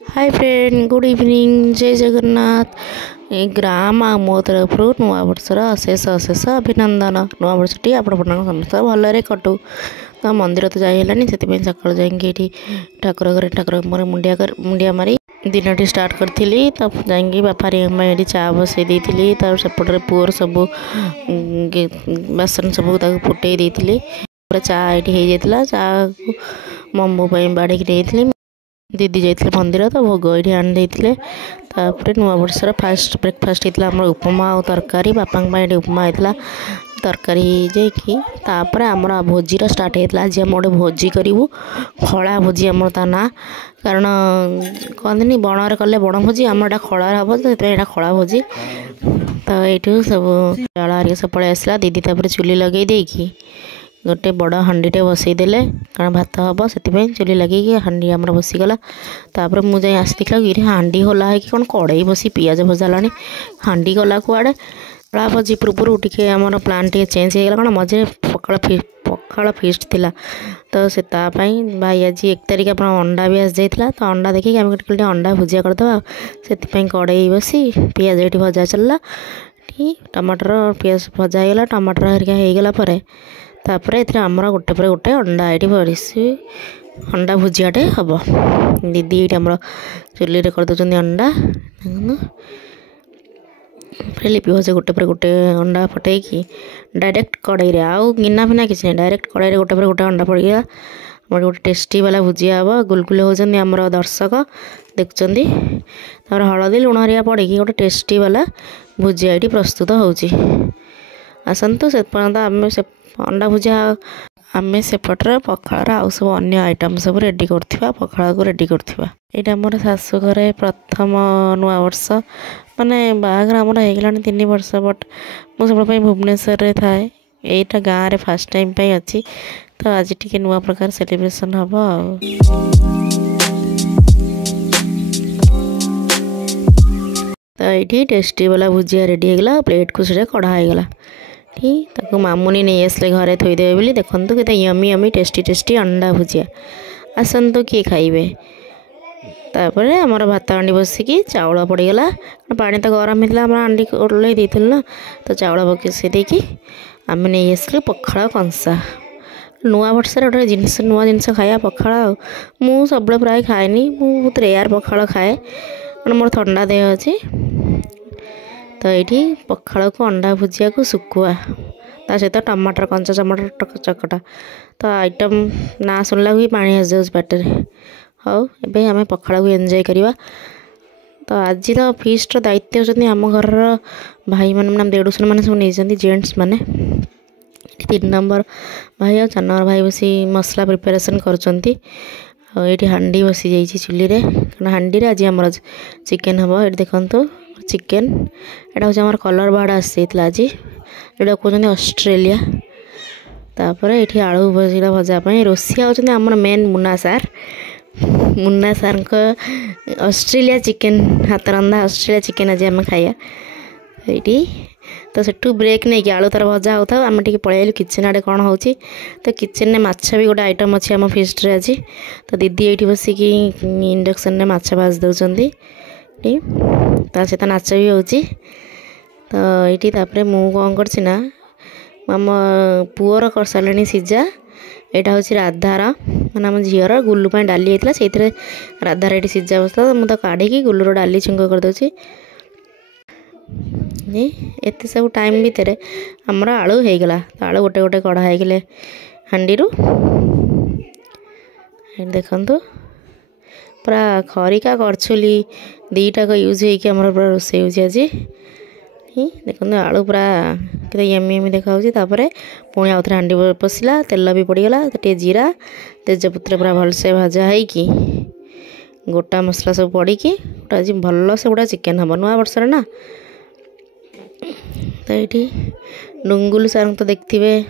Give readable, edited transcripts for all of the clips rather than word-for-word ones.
Hi friend, good evening. जय जगन्नाथ। ग्राम आ मो तरफ नुआ वर्षर अशेष अशेष अभिनंदन। नुआ वर्षटी आपण समस्त भलरे कटू। तो मंदिर तो जाई हेलानी से सकाल जाइए ठाकुर घर ठाकुर मुंडिया मारी दिन स्टार्ट करी। तब जाइए बापा ये चा बसई देती। सेपटे पुअर सब बासन सब फुटे देती। पूरा चा ये चा मम्मू बाड़ी नहीं दीदी जाइए मंदिर तो भोग ये आनी नुआ वर्षर फास्ट ब्रेकफास्ट होता है उपमा और तरकारी। बापा उपमा होता तरकारी जापर आमर भोजीर स्टार्ट होता। आज आम गोटे भोजी करूँ खड़ा भोजी आमर ता ना कारण कहते बणर कले बण भोजी आम खड़ा हम तो ये खड़ा भोजी। तो ये सब चाल हरिया सब पलि आसला। दीदी तापर चुली लगे देकी गोटे बड़ हांडीटे बसईदेले कारण भात हम से चुली लगे हांडी आमर बसीगला। तापर मुझे आसी देखला कि हांडी होला है कि कौन कड़े बसी पियाज भजाला हांडी गला कुआड़े कड़ा भजी पूर्व टे आमर प्लान टे चेंज होगा कौन मझे पखाड़ फिस्ट थिला। तो से भाई आज 1 तारिख आप अंडा भी आस जाइए तो अंडा देखिए आम अंडा भुजिया करदे से कड़े बसी पियाज ये भजा चलला टमाटर पियाज भजा होगा टमाटर हरिका होगला तापर ये आमर गोटे पर गोटे अंडा ये पड़सी अंडा भुजियाटे हम। दीदी ये आम चुली कर दौरान अंडा लिपि भजे गोटे पर गोटे अंडा फटे डायरेक्ट कड़े आउ गिना फिना किसी नहीं डायरेक्ट कड़े गोटे पर गोटे अंडा पड़ गया गोटे टेस्टी वाला भुजिया हम। गुलगुले होती आमर दर्शक देखुं हलदी लुण हरिया पड़ी गोटे टेस्टी वाला भुजिया ये प्रस्तुत होची। आसतु से पर्यंत आम से अंडा भुजिया आम सेपटर पखाड़ आउ सब अन्य आइटम सब रेडी करथिबा पखाड़ को रेडी करथिबा। एटा मोर सासु घरे प्रथम नुआ वर्ष माने बाहागर आमर होगलानी 3 वर्ष बट मु सब भुवनेश्वर रे थाए एटा गाँव रे फर्स्ट टाइम पे अच्छी। तो आज टिके नुआ प्रकार सेलिब्रेशन हम आ तो ये टेस्टी वाला भुजिया रेडी होगला प्लेट को सीधे कढ़ा होगला ठीक ताको मामुनी नहीं आसले घरे थोदेवे बोली देखु के यमी यमी टेस्टी टेस्टी अंडा भुजिया आसतु किए खाइबे। तापर आमर भात हांडी बसिकी चाउल पड़गला पानी तो गरम होता आम हांडी ओल्लई देलु ना तो चाउल बकसी देकी आम नहीं आसलु पखाड़ कंसा। नुआ वर्ष गोटे जिनस नुआ जिनस खाया पखाड़ मु सब प्राय खाएनी मु बहुत रेयर पखाड़ खाए कारण मोर ठंडा देह अच्छी। तो ये पखाड़ को अंडा भुजिया को सुकुआ ता सहित टमाटर कंचा टमाटर चकटा तो आइटम ना शुणला भी पानी आस जाऊँ पेटर। हाँ एवं आम पखाड़ को एंजॉय करवा। तो आज तो फीस्ट दायित्व होती आम घर भाई मैंने देढ़शुर मैंने सब नहीं जेंट्स मैंने 3 नंबर भाई और 4 नंबर भाई बसी मसला प्रिपेरेसन कर हांडी बसी जाइए चुली रे कारण हांडी आज आम चिकेन हम। ये देखु चिकेन यहाँ हूँ आम कलर बाड़ आसी आज यहाँ कहते ऑस्ट्रेलिया। तापर ये आलू भजा भजापी रोसिया होती आमर मेन मुन्ना सार ऑस्ट्रेलिया चिकेन हाथ रंधा ऑस्ट्रेलिया चिकेन आज आम खाया ये। तो सेठू ब्रेक नहीं कि आलू तार भजा होता आम टे पलैलु किचेन आड़े कौन हो तो किचेन में माछ भी गोटे आइटम अच्छी आम फिस्ट रे आज। तो दीदी ये बसिकी इंडक्शन में माछ भाज दौरान सहित नाच भी हो। तो ये तापर मु कौन करना आम पुअर कर सारे सीजा यहाँ हूँ राधार मैंने आम झीर गुलू डाली होता से राधार ये सीजा बसला मुझे काढ़ी गुलूर डाली छुंक करदे एत सब टाइम भितर आमर आलू होगला। तो आलू गोटे गोटे कढ़ा होगले हांडी देखु पूरा खरिका करछुली 2टाक यूज होमर पूरा रोसे आज देखो आलू पूरा के यमी यमी देखा पुणी आउ थे हांडी पशिला तेल भी पड़गला टे जीरा तेजपत्र पूरा भलसे भजा हो गोटा मसला सब पड़ी आज भल से गोटा चिकेन हम नुआ वर्ष ना। तो ये डुंगुल सार तो देखिए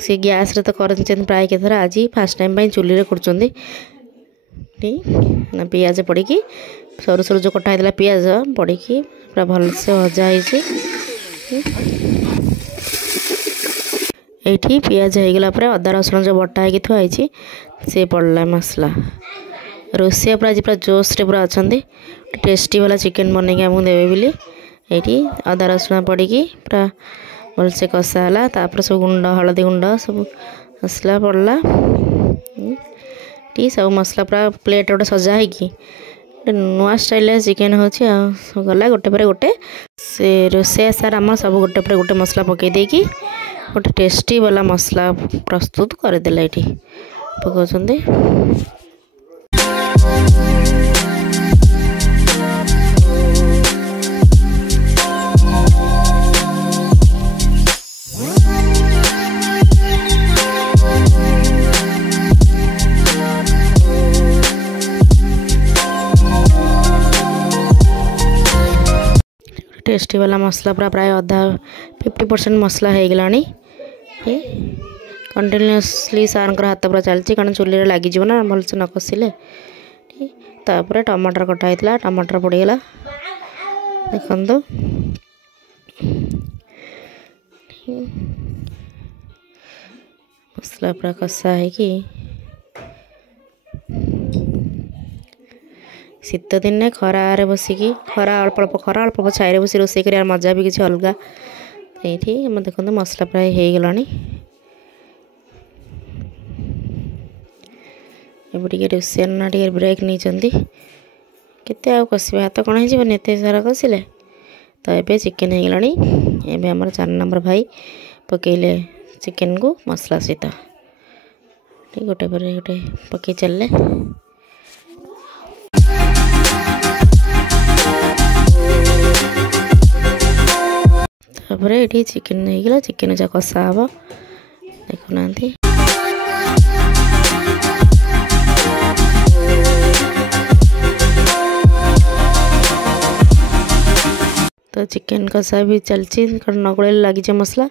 सी गैस रे तो कर प्राय के थर आज फास्ट टाइम चुली रे कर पियाज पड़ी सरू सरू जो कटा होता पियाज पड़ी पूरा भलसे भजा ये पियाज होगला अदा रसुण जो बटा हो थुआई सी पड़ला मसला रोसिया पूरा आज पूरा जोश रे पूरा अच्छा टेस्टी वाला चिकेन बनई आमको देवे बोली ये अदा रसुण पड़ी पूरा भलसे कषा है तापर सब गुंड हलदी गुंड सब मसला पड़ला टी सब मसला पूरा प्लेट गोटे सजा है नुआ स्टाइल चिकेन हो गला गोटे पर गोटे से रोसे सार आम सब गोटे पर गोटे मसला पकई देकी गोटे टेस्टी वाला मसला प्रस्तुत करदेला ये पकाउछन्ते। टेस्टी वाला मसला पूरा प्राय अधा 50% मसला हो गला कंटिन्यूअसली सार हाथ पूरा चलती कारण चूल्हे लगिज ना भलसे न कषिले तापर टमाटर कटा होता टमाटर पड़गला देखो मसला पूरा कषा है कि शीत दिन खरारे बसिकी खरा अल्प अल्प छाई बस रोसे कर मजा भी किसी अलग ये देखो मसला प्राय हो गला एबे रोसे ना ब्रेक नहीं केते कषा हाथ कण होते सारा कषिले तो ये चिकेन हो गला एवं आम 4 नंबर भाई पकईले चिकेन को मसला सहित गोटे पर गोटे पकई चलले ये चिकेन होगा चिकेन जा कषा हम देखुना तो चिकेन कषा भी चलती नगड़े लगी मसला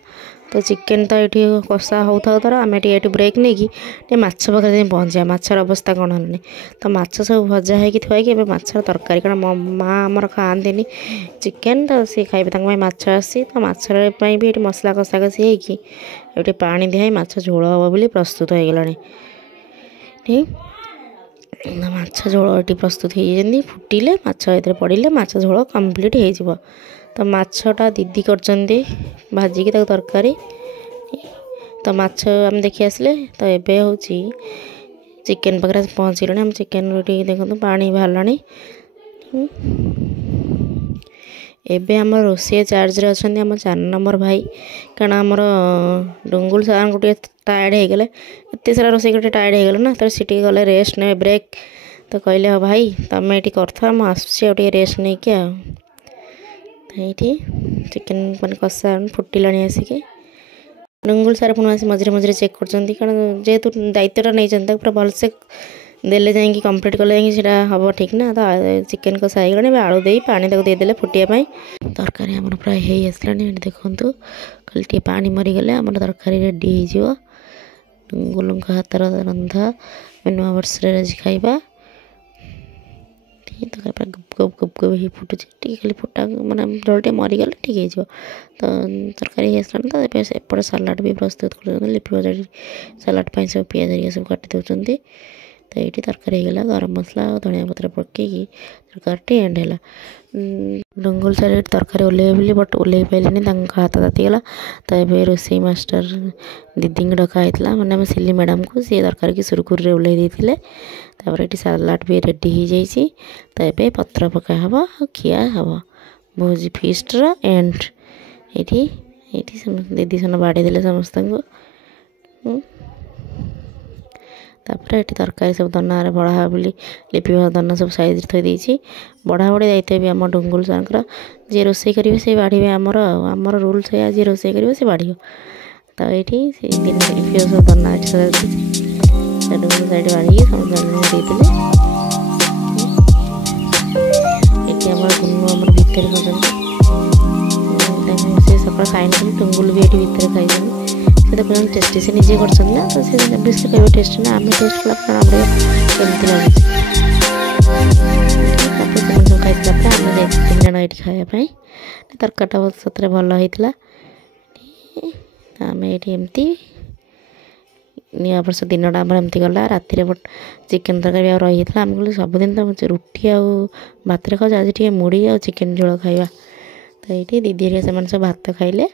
तो चिकेन तो ये कषा होता तर आम ये ब्रेक नहीं कि माछ पाखे पहुँचा माछर अवस्था कौन है तो माछ सब भजा हो थी माछर तरकारी कारण मो माँ आमर खाआंती चिकेन तो सी खाइबे माछ आसी तो माछर भी ये मसला कषा कषि होती पानी दिखाई माछ झोल हम बोली प्रस्तुत हो गला ठीक माछ झोल ये प्रस्तुत हो फुटिले माछ ये पड़े माछ झोल कम्प्लीट हो तो माछटा दीदी कर भाजिकी तरकारी तो माछ आम देखी आसले तो ये हूँ चिकेन पाखे पहुँचल आम चिकेन देखो पानी बाहर एबे आम रोसे चार्ज रे अच्छा आम 4 नंबर भाई कारण आमर डुंगुल सार गोटे टायर्ड हो गले एत सारा रोसे गोटे टायर्ड हो गला ना तो सी गले रेस्ट ने ब्रेक तो कहले हाँ भाई तुम ये कर मुझे रेस्ट नहीं क्या ये चिकेन मान कषा फुटिला आसिक डुंगुल सार पुणी आस मझे मझे चेक कर कारण जेहेतु दायित्वटा नहीं पूरा भलसे देले जाएंगे कंप्लीट कले हम ठीक ना तो चिकेन कषा हो गला आलू दे पानी देदेले फुटापी तरकारी आम प्राय हो आसला देखु खाली पानी मरीगले आम तरकारी रेडी हो डुंगुल हाथ रंधा नुआ वर्ष आज खाइबा तरकारी गुप गुप गुप गुप ही फुटुच खाली फुटा माने जल मरीगले ठीक हो तो तरकारी आसला तो एपटे सालाड भी प्रस्तुत कर लिपि भजा सालाड सब पियाज सब काटी दौरान तो ये तरकारी होगा गरम मसला और धनिया पत्र पकईकि तरकारी एंड है डुंगुल सारे तरकारी ओल्हे बोली बट ओल्हे पारे हाथ तातीगला तो ये रोसे मास्टर दीदी डका मैंने आम सिली मैडम को सी तरकारी की सुरखुरी ओल्हे देते ये सालाड भी रेडी हो जाइए तो ये पत्र पका हम खिया हम भोज फिस्टर एंड ये दीदी सन बाड़े देले समस्त तापर ये तरकारी सब दना बढ़ा बोली लिपि दना सब साइज थी बढ़ा बढ़ी दायित्व भी आम डुंगुल सार जी रोसे करेंगे से बाढ़े आमर आमर रूल से जी रोसे कर बाढ़ तो ये लिपि सब दना डुंगुल साइड बाढ़ी समझ देते ये गुनु आम भितर से सकाल खाई डुंगुल भी ये भितर खाई देखो टेस्टी से निजे कर तो से बेस्ट कह टेस्ट ना आम टेस्ट कला कमती लगे खाई आम 3 जन ये खायापी तरकारीटा सतरे भल होता आम ये एमती नया वर्ष दिनटा आम एमती गला राति चिकेन तरकारी आ रही है आम कहूँ सबुदिन तो रुटी आ भात खाऊ आज टे मुड़ी आ चिकेन झोल खाଇବା तो ये दीदी हरिया से सब भात खाइले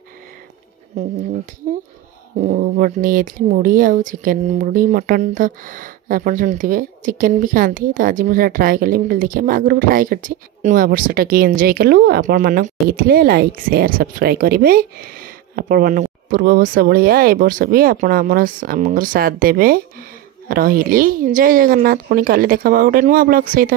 नहीं मुड़ी आ चिकेन मुड़ी मटन तो आप शुणुवे चिकेन भी खाती तो आज मुझे ट्राए कली मुझे देखिए मैं आगुरी ट्राए कर नुआ वर्षटा कि एंजॉय कलु आपण मानक लाइक शेयर सब्सक्राइब करेंगे आपण मानक पूर्व वर्ष भाया ए वर्ष भी आपण आमर साथ देवे रही जय जगन्नाथ पुणी काली देखा गोटे नुआ ब्लॉग सहित।